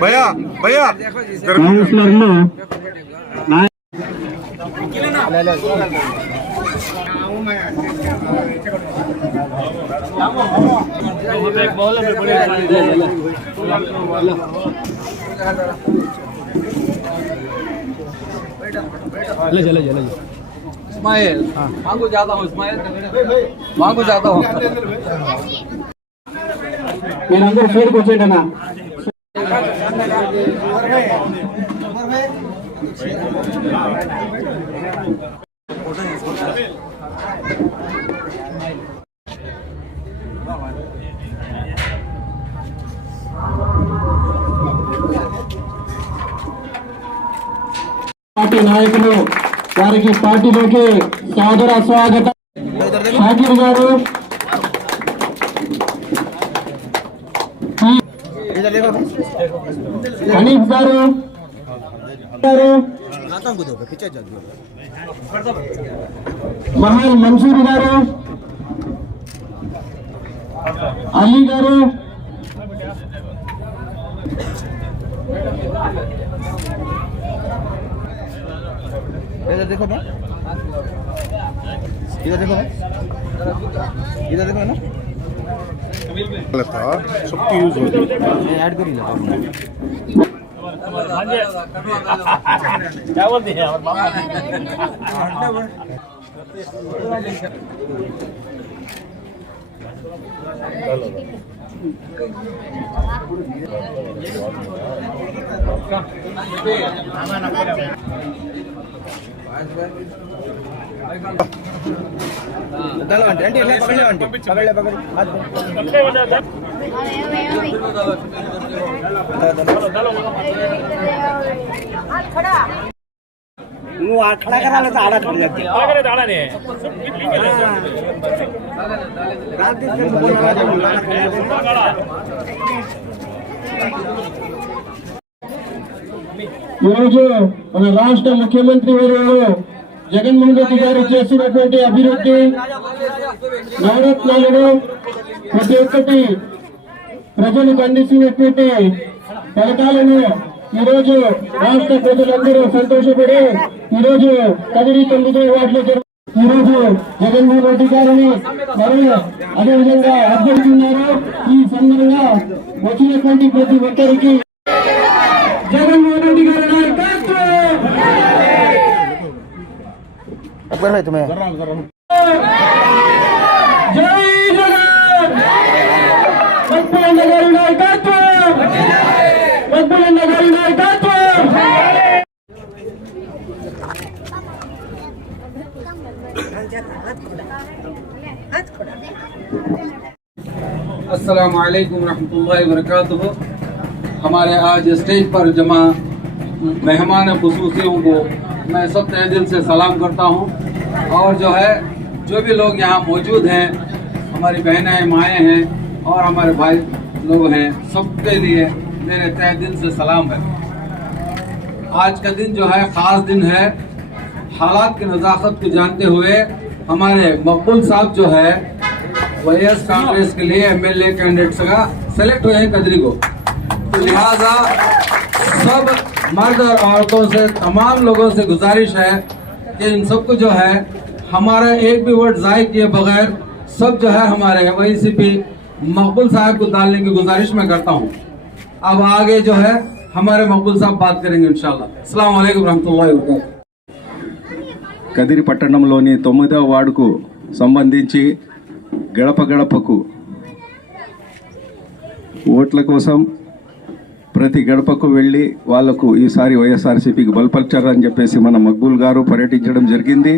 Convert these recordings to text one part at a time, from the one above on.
भैया भैया इस्माइल मांगो जाता हूँ, इस्माइल मांगो जाता हूँ। మీరందరూ సైడ్కి వచ్చేయండి అన్న. పార్టీ నాయకులు వారికి పార్టీలోకి సాదర స్వాగతం. షాకీర్ గారు, హనీఫ్ గారు, మహల్ మన్సూర్ గారు, అలీ గారు, इधर देखो ना, इधर देखो ना, इधर देखो ना, सबकी यूज होती है। ऐड कर ही लगा क्या बोलते हैं అంటే ఇలా పగలేవండి పగలే పగలే నువ్వు అక్కడ కరాలతో ఆడనే ఈరోజు మన రాష్ట్ర ముఖ్యమంత్రి వర్యులు జగన్మోహన్ రెడ్డి గారు చేసినటువంటి అభివృద్ధి నవరత్నాలను ప్రతి ఒక్కటి ప్రజలకు అందిస్తున్నటువంటి పథకాలను ఈరోజు రాష్ట్ర ప్రజలందరూ సంతోషపడి ఈరోజు కదిరి 9వ వార్డులో ఈరోజు జగన్మోహన్ రెడ్డి గారిని మరియు అదేవిధంగా అభ్యర్థిస్తున్నారు. ఈ సందర్భంగా వచ్చినటువంటి ప్రతి ఒక్కరికి జగన్మోహన్ రెడ్డి గారి तुम्हें జై జగన్, మక్బూల్ గారి నాయకత్వం, మక్బూల్ గారి నాయకత్వం. अस्सलामु अलैकुम रहमतुल्लाहि व बरकातुहू। हमारे आज स्टेज पर जमा मेहमान खुसूसियों को मैं सब तहे दिल से सलाम करता हूं। और जो है जो भी लोग यहाँ मौजूद हैं, हमारी बहनें माएँ हैं और हमारे भाई लोग हैं, सबके लिए मेरे तहे दिल से सलाम है। आज का दिन जो है ख़ास दिन है। हालात की नज़ाकत को जानते हुए हमारे मकबूल साहब जो है वाईएस कांग्रेस के लिए एमएलए कैंडिडेट का सेलेक्ट हुए हैं कदरी को, तो लिहाजा सब मर्द और औरतों से तमाम लोगों से गुजारिश है कि इन सबको जो है हमारा एक भी वोट ज़ाय किए बगैर सब जो है हमारे वाईसीपी मकबूल साहब को डालने की गुजारिश मैं करता हूँ। अब आगे जो है हमारे मकबूल साहब बात करेंगे इंशाल्लाह। अस्सलाम वालेकुम रहमतुल्लाहि व बरकातुहू। కదిరి పట్టణంలోని 9వ వార్డుకు సంబంధించి గడప గడపకు ఓట్ల కోసం ప్రతి గడపకు వెళ్ళి వాళ్లకు ఈసారి వైఎస్ఆర్సీపీకి బలపరిచారని చెప్పేసి మన మక్బూల్ గారు పర్యటించడం జరిగింది.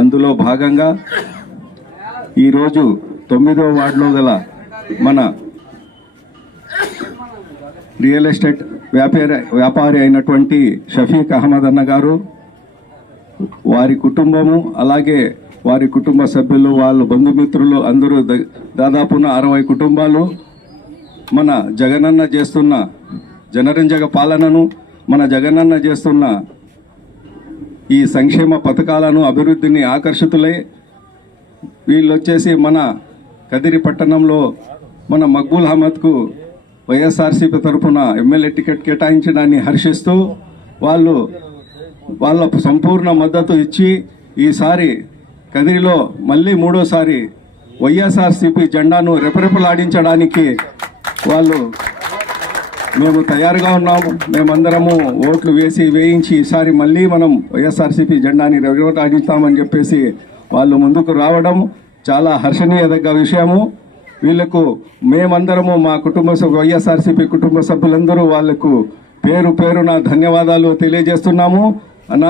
అందులో భాగంగా ఈరోజు 9వ వార్డులో గల మన రియల్ ఎస్టేట్ వ్యాపారి అయినటువంటి షఫీక్ అహ్మద్ అన్న గారు, వారి కుటుంబము, అలాగే వారి కుటుంబ సభ్యులు, వాళ్ళ బంధుమిత్రులు అందరూ దాదాపున 60 కుటుంబాలు మన జగనన్న చేస్తున్న జనరంజక పాలనను, మన జగనన్న చేస్తున్న ఈ సంక్షేమ పథకాలను అభివృద్ధిని ఆకర్షితులై వీళ్ళు వచ్చేసి మన కదిరి పట్టణంలో మన మక్బూల్ అహ్మద్కు వైఎస్ఆర్సీపీ తరఫున ఎమ్మెల్యే టికెట్ కేటాయించడాన్ని హర్షిస్తూ వాళ్ళ సంపూర్ణ మద్దతు ఇచ్చి ఈసారి కదిరిలో మళ్ళీ మూడోసారి వైఎస్ఆర్సీపీ జెండాను రెపరెపలాడించడానికి మేము తయారుగా ఉన్నాము. మేమందరము ఓట్లు వేయించి ఈసారి మళ్ళీ మనం వైఎస్ఆర్సీపీ జెండాని రెపరెపలాడిస్తామని చెప్పేసి వాళ్ళు ముందుకు రావడం చాలా హర్షణీయదగ్గ విషయము. వీళ్లకు మేమందరము మా వైఎస్ఆర్సీపీ కుటుంబ సభ్యులందరూ వాళ్లకు పేరు పేరున ధన్యవాదాలు తెలియజేస్తున్నాము. అన్న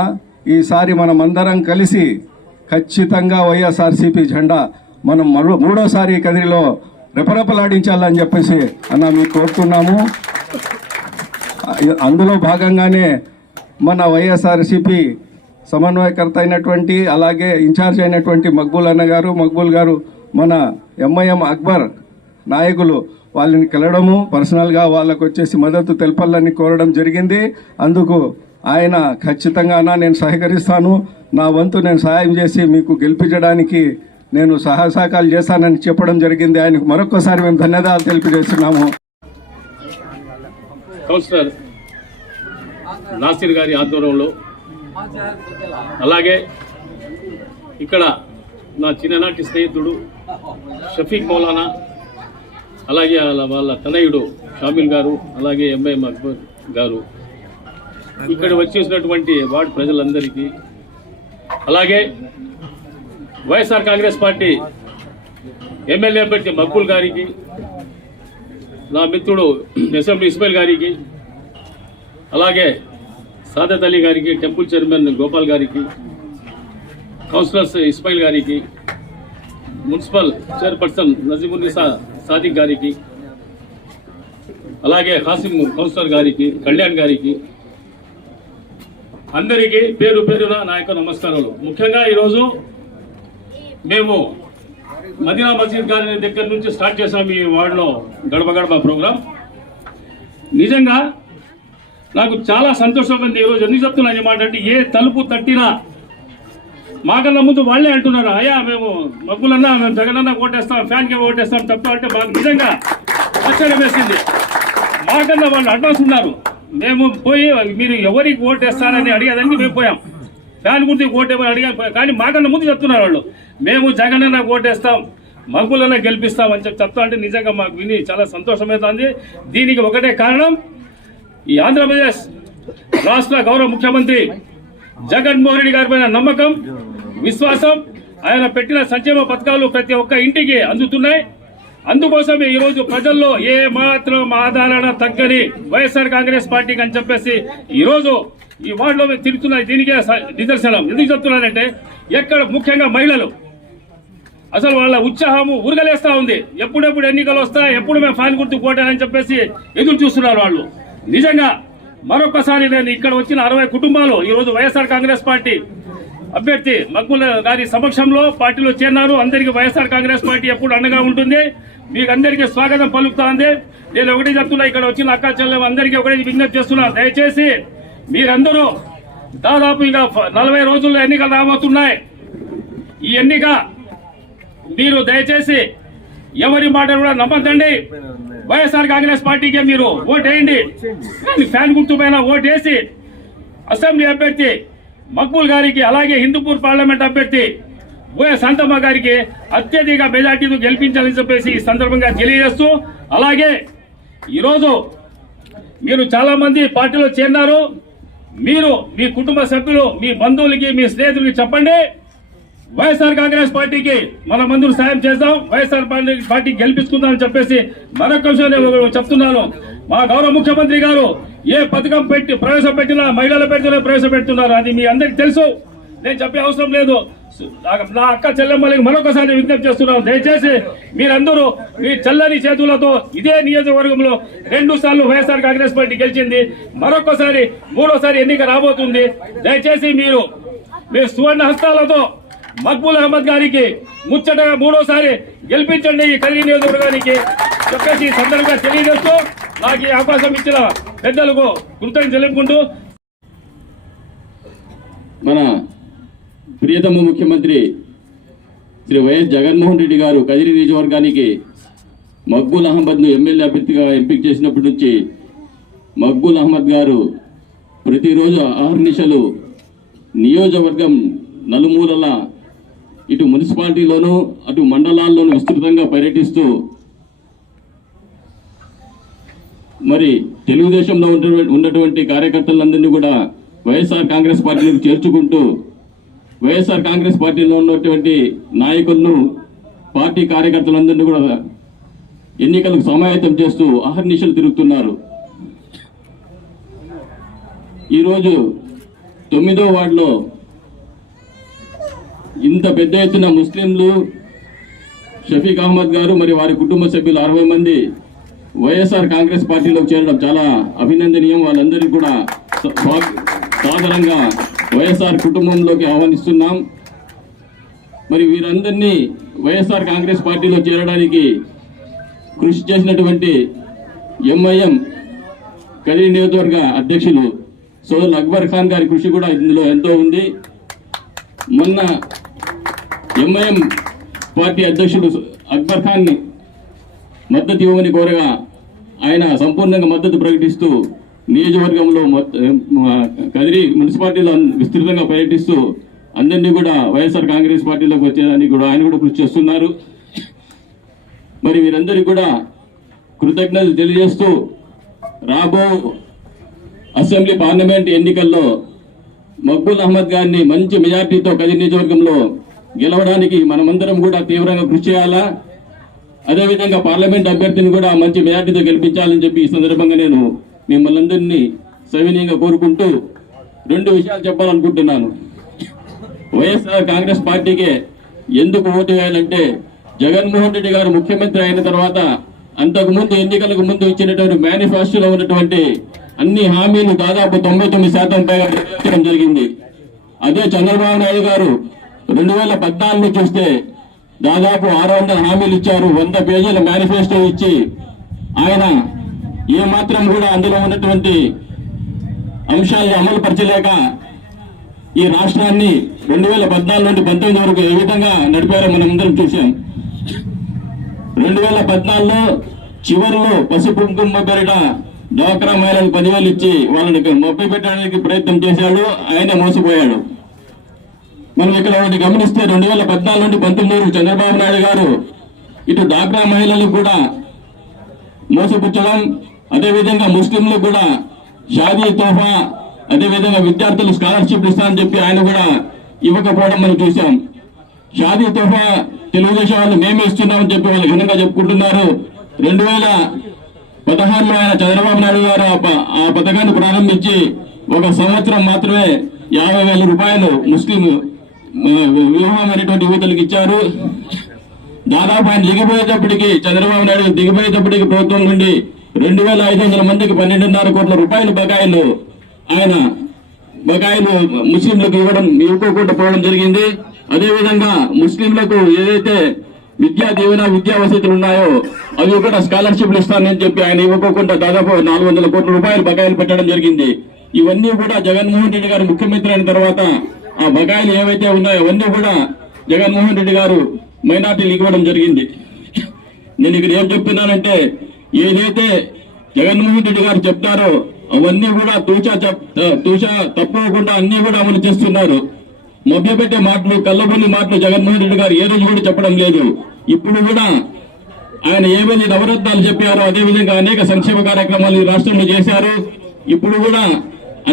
ఈసారి మనమందరం కలిసి ఖచ్చితంగా వైఎస్ఆర్సీపీ జెండా మనం మూడోసారి కదిరిలో రెపరెపలాడించాలని చెప్పేసి అన్న మీకు కోరుతున్నాము. అందులో భాగంగానే మన వైఎస్ఆర్సీపీ సమన్వయకర్త అయినటువంటి అలాగే ఇన్ఛార్జ్ అయినటువంటి మక్బూల్ గారు మన ఎంఐఎం అక్బర్ నాయకులు వాళ్ళని కలవడము పర్సనల్గా వాళ్ళకు వచ్చేసి మద్దతు తెలపాలని కోరడం జరిగింది. అందుకు ఆయన ఖచ్చితంగా నేను సహకరిస్తాను, నా వంతు నేను సహాయం చేసి మీకు గెలిపించడానికి నేను సహాయకాలు చేస్తానని చెప్పడం జరిగింది. ఆయనకు మరొకసారి మేము ధన్యవాదాలు తెలియజేస్తున్నాము. కౌన్సిలర్ నాసిర్ గారి ఆధ్వర్యంలో అలాగే ఇక్కడ నా చిన్ననాటి స్నేహితుడు షఫీక్ మౌలానా అలాగే వాళ్ళ తనయుడు షామిల్ గారు అలాగే ఎంఐఎం అక్బర్ గారు ఇక్కడ వచ్చేసినటువంటి వార్డు ప్రజలందరికీ అలాగే వైఎస్ఆర్ కాంగ్రెస్ పార్టీ ఎమ్మెల్యే అభ్యర్థి మక్బూల్ గారికి నా మిత్రుడు అసెంబ్లీ ఇస్మాయిల్ గారికి అలాగే సాదత్ అలీ గారికి టెంపుల్ చైర్మన్ గోపాల్ గారికి కౌన్సిలర్స్ ఇస్మాయిల్ గారికి మున్సిపల్ చైర్పర్సన్ నజీమున్నిసా సాదిక్ గారికి అలాగే హాసిం కౌన్సిలర్ గారికి కళ్యాణ్ గారికి అందరికీ పేరు పేరున నా యొక్క నమస్కారాలు. ముఖ్యంగా ఈరోజు మేము మదీనా మసీద్ గారి దగ్గర నుంచి స్టార్ట్ చేసాం ఈ వార్డులో గడప గడప ప్రోగ్రాం. నిజంగా నాకు చాలా సంతోషంగా ఉంది. ఈరోజు ఎందుకు చెప్తున్నాను ఈ మాట అంటే ఏ తలుపు తట్టినా మాకన్నా ముందు వాళ్ళే అంటున్నారు, అయ్యా మేము మగ్గులన్నా మేము జగనన్నా ఓటేస్తాం, ఫ్యాన్కి ఓటేస్తాం తప్ప అంటే మాకు నిజంగా ఆశ్చర్యం వేసింది. మాకన్నా వాళ్ళు అడ్వాన్స్ ఉన్నారు. మేము పోయి మీరు ఎవరికి ఓటేస్తారని అడిగేదానికి మేము పోయాం, ఫ్యాన్ గురించి ఓటేమని అడిగాం. కానీ మాకన్నా ముందు చెప్తున్నారు వాళ్ళు, మేము జగనన్నా ఓటేస్తాం, మగ్గులన్నా గెలిపిస్తాం అని చెప్తా అంటే నిజంగా మాకు విని చాలా సంతోషమవుతుంది. దీనికి ఒకటే కారణం, ఈ ఆంధ్రప్రదేశ్ రాష్ట్ర గౌరవ ముఖ్యమంత్రి జగన్మోహన్ రెడ్డి గారి పైన నమ్మకం, విశ్వాసం, ఆయన పెట్టిన సంక్షేమ పథకాలు ప్రతి ఒక్క ఇంటికి అందుతున్నాయి. అందుకోసమే ఈరోజు ప్రజల్లో ఏ మాత్రం ఆదరణ తగ్గని వైఎస్ఆర్ కాంగ్రెస్ పార్టీకి అని చెప్పేసి ఈరోజు ఈ వార్డులో తిరుగుతున్నాయి. దీనికే నిదర్శనం. ఎందుకు చెప్తున్నానంటే ఎక్కడ ముఖ్యంగా మహిళలు అసలు వాళ్ళ ఉత్సాహము ఉరగలేస్తా ఉంది. ఎప్పుడెప్పుడు ఎన్నికలు వస్తాయి, ఎప్పుడు మేము ఫ్యాన్ గుర్తు కోటాలని చెప్పేసి ఎదురు చూస్తున్నారు వాళ్ళు. నిజంగా మరొకసారి నేను ఇక్కడ వచ్చిన 60 కుటుంబాలు ఈరోజు వైఎస్ఆర్ కాంగ్రెస్ పార్టీ అభ్యర్థి మక్బూల్ గారి సమక్షంలో పార్టీలో చేరినారు. అందరికీ వైఎస్ఆర్ కాంగ్రెస్ పార్టీ ఎప్పుడు అండగా ఉంటుంది. మీకు అందరికీ స్వాగతం పలుకుతా ఉంది. నేను ఒకటి చెప్తున్నా, ఇక్కడ వచ్చిన అక్క చెల్లెలు అందరికీ ఒకటి విజ్ఞప్తి చేస్తున్నా, దయచేసి మీరందరూ దాదాపు ఇంకా 40 రోజుల్లో ఎన్నికలు రాబోతున్నాయి. ఈ ఎన్నిక మీరు దయచేసి ఎవరి మాట కూడా నమ్మద్దండి. వైఎస్ఆర్ కాంగ్రెస్ పార్టీకే మీరు ఓటేయండి. ఫ్యాన్ గుర్తు పైన ఓటేసి అసెంబ్లీ అభ్యర్థి మక్బూల్ గారికి అలాగే హిందూపూర్ పార్లమెంట్ అభ్యర్థి బోయ శాంతమ్మ గారికి అత్యధిక మెజార్టీతో గెలిపించాలని చెప్పేసి ఈ సందర్భంగా తెలియజేస్తూ, అలాగే ఈరోజు మీరు చాలా మంది పార్టీలో చేరినారు. మీరు మీ కుటుంబ సభ్యులు, మీ బంధువులకి, మీ స్నేహితులకి చెప్పండి, వైఎస్ఆర్ కాంగ్రెస్ పార్టీకి మన మందులు సాయం చేద్దాం, వైఎస్ఆర్ పార్టీకి గెలిపించుకుందామని చెప్పేసి మరొక విషయం చెప్తున్నాను. మా గౌరవ ముఖ్యమంత్రి గారు ఏ పథకం ప్రవేశపెట్టినా మహిళల పేరుతోనే ప్రవేశపెడుతున్నారు. అది మీ అందరికి తెలుసు, నేను చెప్పే అవసరం లేదు. నా అక్క చెల్లెమ్మలకి మరొకసారి విజ్ఞప్తి చేస్తున్నాం, దయచేసి మీరందరూ మీ చల్లని చేతులతో ఇదే నియోజకవర్గంలో 2 సార్లు వైఎస్ఆర్ కాంగ్రెస్ పార్టీ గెలిచింది, మరొకసారి 3వ ఎన్నిక రాబోతుంది. దయచేసి మీరు మీ సువర్ణ హస్తాలతో మక్బూల్ అహ్మద్ గారికి ముచ్చటగా 3వ గెలిపించండి ఈ కదిరి నియోజకవర్గానికి చెప్పేసి సందర్భంగా తెలియజేస్తూ, నాకు ఈ అవకాశం ఇచ్చిన పెద్దలకు కృతజ్ఞతలు తెలుపుకుంటూ మన ప్రియతమ ముఖ్యమంత్రి శ్రీ వైఎస్ జగన్మోహన్ రెడ్డి గారు కదిరి నియోజకవర్గానికి మక్బూల్ అహ్మద్ను ఎమ్మెల్యే అభ్యర్థిగా ఎంపిక చేసినప్పటి నుంచి మక్బూల్ అహ్మద్ గారు ప్రతిరోజు అహర్నిశలు నియోజకవర్గం నలుమూలల ఇటు మున్సిపాలిటీలోనూ అటు మండలాల్లోనూ విస్తృతంగా పర్యటిస్తూ మరి తెలుగుదేశంలో ఉన్నటువంటి కార్యకర్తలందరినీ కూడా వైఎస్ఆర్ కాంగ్రెస్ పార్టీలకు చేర్చుకుంటూ వైఎస్ఆర్ కాంగ్రెస్ పార్టీలో ఉన్నటువంటి నాయకులను పార్టీ కార్యకర్తలందరినీ కూడా ఎన్నికలకు సమాయత్తం చేస్తూ అహర్నిశలు తిరుగుతున్నారు. ఈరోజు 9వ వార్డులో ఇంత పెద్ద ఎత్తున ముస్లింలు షఫీక్ అహ్మద్ గారు మరి వారి కుటుంబ సభ్యులు 60 మంది వైఎస్ఆర్ కాంగ్రెస్ పార్టీలోకి చేరడం చాలా అభినందనీయం. వాళ్ళందరికీ కూడా సాధారణంగా వైఎస్ఆర్ కుటుంబంలోకి ఆహ్వానిస్తున్నాం. మరి వీరందరినీ వైఎస్ఆర్ కాంగ్రెస్ పార్టీలో చేరడానికి కృషి చేసినటువంటి ఎంఐఎం కదిరి నియోజకవర్గ అధ్యక్షులు సోదరులు అక్బర్ ఖాన్ గారి కృషి కూడా ఇందులో ఎంతో ఉంది. మొన్న ఎంఐఎం పార్టీ అధ్యక్షుడు అక్బర్ ఖాన్ని మద్దతు ఇవ్వమని కోరగా ఆయన సంపూర్ణంగా మద్దతు ప్రకటిస్తూ నియోజకవర్గంలో కదిరి మున్సిపాలిటీలో విస్తృతంగా పర్యటిస్తూ అందరినీ కూడా వైఎస్ఆర్ కాంగ్రెస్ పార్టీలోకి వచ్చేదానికి కూడా ఆయన కూడా కృషి చేస్తున్నారు. మరి వీరందరికీ కూడా కృతజ్ఞతలు తెలియజేస్తూ రాబో అసెంబ్లీ పార్లమెంట్ ఎన్నికల్లో మక్బూల్ అహ్మద్ గారిని మంచి మెజార్టీతో కదిరి నియోజకవర్గంలో గెలవడానికి మనమందరం కూడా తీవ్రంగా కృషి చేయాలా. అదేవిధంగా పార్లమెంట్ అభ్యర్థిని కూడా మంచి మెజార్టీతో గెలిపించాలని చెప్పి ఈ సందర్భంగా నేను మిమ్మల్ని అందరినీ సవినీయంగా కోరుకుంటూ 2 విషయాలు చెప్పాలనుకుంటున్నాను. వైఎస్ఆర్ కాంగ్రెస్ పార్టీకే ఎందుకు ఓటు వేయాలంటే జగన్మోహన్ రెడ్డి గారు ముఖ్యమంత్రి అయిన తర్వాత అంతకుముందు ఎన్నికలకు ముందు ఇచ్చినటువంటి మేనిఫెస్టోలో ఉన్నటువంటి అన్ని హామీలు దాదాపు 99% పైగా నెరవేర్చడం జరిగింది. అదే చంద్రబాబు నాయుడు గారు 2014 చూస్తే దాదాపు 600 హామీలు ఇచ్చారు. 100 పేజీల మేనిఫెస్టో ఇచ్చి ఆయన ఏమాత్రం కూడా అందులో ఉన్నటువంటి అంశాలను అమలు పరచలేక ఈ రాష్ట్రాన్ని 2014 నుండి 19 వరకు ఏ విధంగా నడిపారో మనం అందరం చూసాం. 2014లో చివరిలో పసుపు కుంకుమ పేరిట డ్వాక్రా మహిళలకు 10,000 ఇచ్చి వాళ్ళని మొప్పి పెట్టడానికి ప్రయత్నం చేశాడు. ఆయనే మోసపోయాడు. మనం ఇక్కడ ఒకటి గమనిస్తే 2014 నుండి 19 వరకు చంద్రబాబు నాయుడు గారు ఇటు డ్వాక్రా మహిళలకు కూడా మోసపుచ్చడం, అదేవిధంగా ముస్లింలకు కూడా షాదీ తోఫా, అదేవిధంగా విద్యార్థులు స్కాలర్షిప్ ఇస్తానని చెప్పి ఆయన కూడా ఇవ్వకపోవడం మనం చూసాం. షాదీ తోఫా తెలుగుదేశం వాళ్ళు మేమే ఇస్తున్నామని చెప్పి వాళ్ళు ఘనంగా చెప్పుకుంటున్నారు. 2016లో ఆయన చంద్రబాబు నాయుడు గారు ఆ పథకాన్ని ప్రారంభించి 1 సంవత్సరం మాత్రమే 50,000 రూపాయలు ముస్లిం వివాహమైనటువంటి యువతలకు ఇచ్చారు. దాదాపు ఆయన దిగిపోయేటప్పటికి చంద్రబాబు నాయుడు దిగిపోయేటప్పటికి ప్రభుత్వం నుండి 2,500 మందికి 12.5 కోట్ల రూపాయలు బకాయిలు ముస్లింలకు ఇవ్వకుండా పోవడం జరిగింది. అదేవిధంగా ముస్లింలకు ఏదైతే విద్యా దీవెన విద్యా వసతులు ఉన్నాయో అవి కూడా స్కాలర్షిప్లు ఇస్తానని చెప్పి ఆయన ఇవ్వకుండా దాదాపు 400 కోట్ల రూపాయలు బకాయిలు పెట్టడం జరిగింది. ఇవన్నీ కూడా జగన్మోహన్ రెడ్డి గారు ముఖ్యమంత్రి అయిన తర్వాత ఆ బకాయిలు ఏవైతే ఉన్నాయో అవన్నీ కూడా జగన్మోహన్ రెడ్డి గారు మైనార్టీలు ఇవ్వడం జరిగింది. నేను ఇక్కడ ఏం చెప్తున్నానంటే ఏదైతే జగన్మోహన్ రెడ్డి గారు చెప్తారో అవన్నీ కూడా తూచా తప్పకుండా అన్ని కూడా అమలు చేస్తున్నారు. మభ్యపెట్టే మాటలు, కళ్ళబొల్లి మాటలు జగన్మోహన్ రెడ్డి గారు ఏ రోజు కూడా చెప్పడం లేదు. ఇప్పుడు కూడా ఆయన ఏమైనా నవరత్నాలు చెప్పారో అదేవిధంగా అనేక సంక్షేమ కార్యక్రమాలు ఈ రాష్ట్రంలో చేశారు. ఇప్పుడు కూడా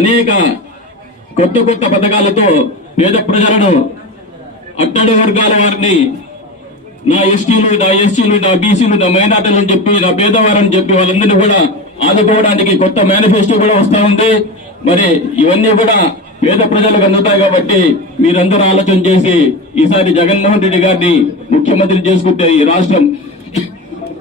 అనేక కొత్త పథకాలతో పేద ప్రజలను, అట్టడి వర్గాల వారిని, నా ఎస్టీలు, నా ఎస్సీలు, నా బీసీలు, నా మైనార్టీలు అని చెప్పి, నా పేదవారని చెప్పి వాళ్ళందరినీ కూడా ఆదుకోవడానికి కొత్త మేనిఫెస్టో కూడా వస్తా ఉంది. మరి ఇవన్నీ కూడా పేద ప్రజలకు అందుతాయి కాబట్టి మీరందరూ ఆలోచన చేసి ఈసారి జగన్మోహన్ రెడ్డి గారిని ముఖ్యమంత్రి చేసుకుంటే ఈ రాష్ట్రం,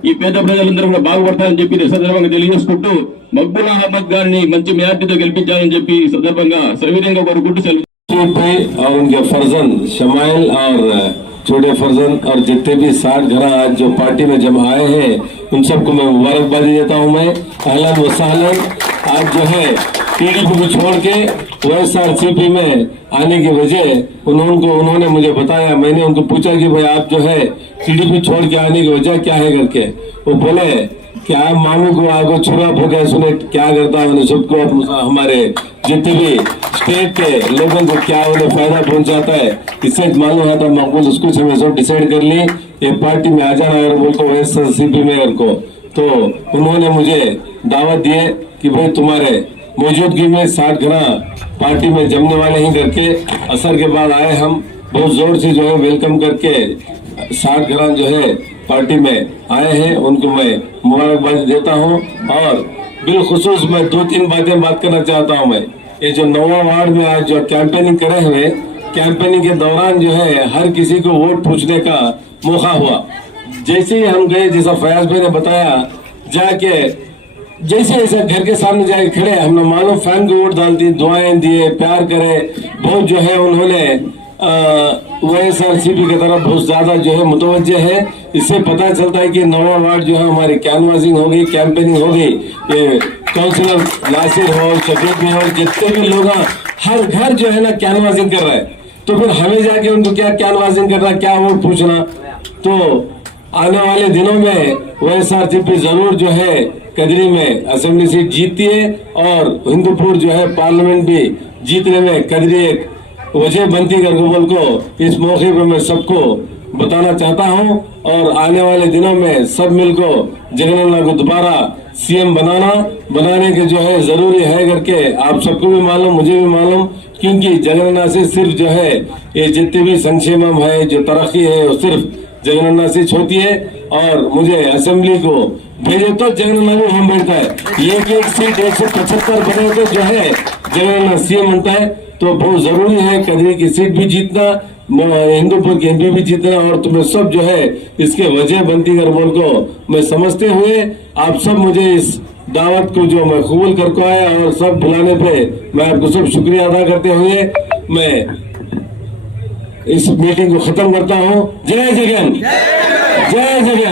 ఈ పేద ప్రజలందరూ కూడా బాగుపడతారని చెప్పి సందర్భంగా తెలియజేసుకుంటూ మక్బూల్ అహ్మద్ గారిని మంచి మెజార్టీతో గెలిపించాలని చెప్పి ఈ సందర్భంగా సవినయంగా కోరుకుంటూ సెలవు. और उनके फर्जन शमाइल और छोटे फर्जन और जितने भी 60 घर आज जो पार्टी में जमा आए हैं उन सबको मैं मुबारकबादी देता हूं। मैं अहलन व सहलन। आज जो है टीडीपी को छोड़ के वाईएसआरसीपी में आने की वजह उन्होंने मुझे बताया। मैंने उनको पूछा कि भाई आप जो है टीडीपी छोड़ के आने की वजह क्या है करके, वो बोले कि आप मामू को आगो छुरा फूका सुने क्या करता है, सबको हमारे जितने भी स्टेट के लोगों को क्या उन्हें फायदा पहुंचाता है, इससे मालूम है। तो मकबूल उसको सब डिसाइड कर ली ये पार्टी में आ जाना और बोलते वाईएसआरसीपी में को। तो उन्होंने मुझे दावत दिए कि भाई तुम्हारे मौजूदगी में 60 घरा पार्टी में जमने वाले ही करके असर के बाद आए। हम बहुत जोर से जो है वेलकम करके 60 घरा जो है पार्टी में आए हैं, उनको मैं मुबारकबाद देता हूं। और बिलखुसूस मैं 2-3 बात करना चाहता हूं। मैं ये जो 9वां वार्ड में आज जो कैंपेनिंग करे हुए, कैंपेनिंग के दौरान जो है हर किसी को वोट पूछने का मौका हुआ। जैसे ही हम गए, जैसा फयाज भाई ने बताया, जाके जैसे ऐसा घर के सामने जाके खड़े, हमने मालूम फैन को वोट डाल दी, दुआएं दिए, प्यार करे, बहुत जो है उन्होंने वाईएसआरसीपी की तरफ बहुत ज्यादा जो है मुतवज्जे है। इससे पता चलता है कि 9वां वार्ड जो है हमारी कैनवासिंग हो गई, कैंपेनिंग हो गई। ये काउंसिलर नासिर हो, शफीक भी हो, जितने भी लोग हर घर जो है ना कैनवासिंग कर रहे हैं। तो फिर हमें जाके उनको क्या कैनवासिंग करना, क्या वोट पूछना। तो आने वाले दिनों में वाईएसआरसीपी जरूर जो है कदरी में असेंबली सीट जीतती है और हिंदूपुर जो है पार्लियामेंट भी जीतने में कदरी एक वजह बनती है। गूगल को इस मौके पर मैं सबको बताना चाहता हूं। और आने वाले दिनों में सब मिलकर जगनन्ना को दोबारा सीएम बनाने के जो है जरूरी है करके आप सबको भी मालूम, मुझे भी मालूम, क्योंकि जगनन्ना से सिर्फ जो है ये जितने भी संक्षेमम है, जो तरक्की है, वो सिर्फ जगनन्ना से होती है। और मुझे असेंबली को भेजे तो जगनन्ना भी हम बैठता है। एक सीट 175 बने तो जो है जगनन्ना सीएम बनता है। तो बहुत जरूरी है कदरी की सीट भी जीतना, हिंदूपुर की एमपी भी जीतना, और तुम्हें सब जो है इसके वजह बनती कर बोल को मैं समझते हुए आप सब मुझे इस दावत को जो मैं कबूल करके आया और सब बुलाने पे मैं आपको सब शुक्रिया अदा करते हुए मैं इस मीटिंग को खत्म करता हूँ। जय जगन, जय जगन।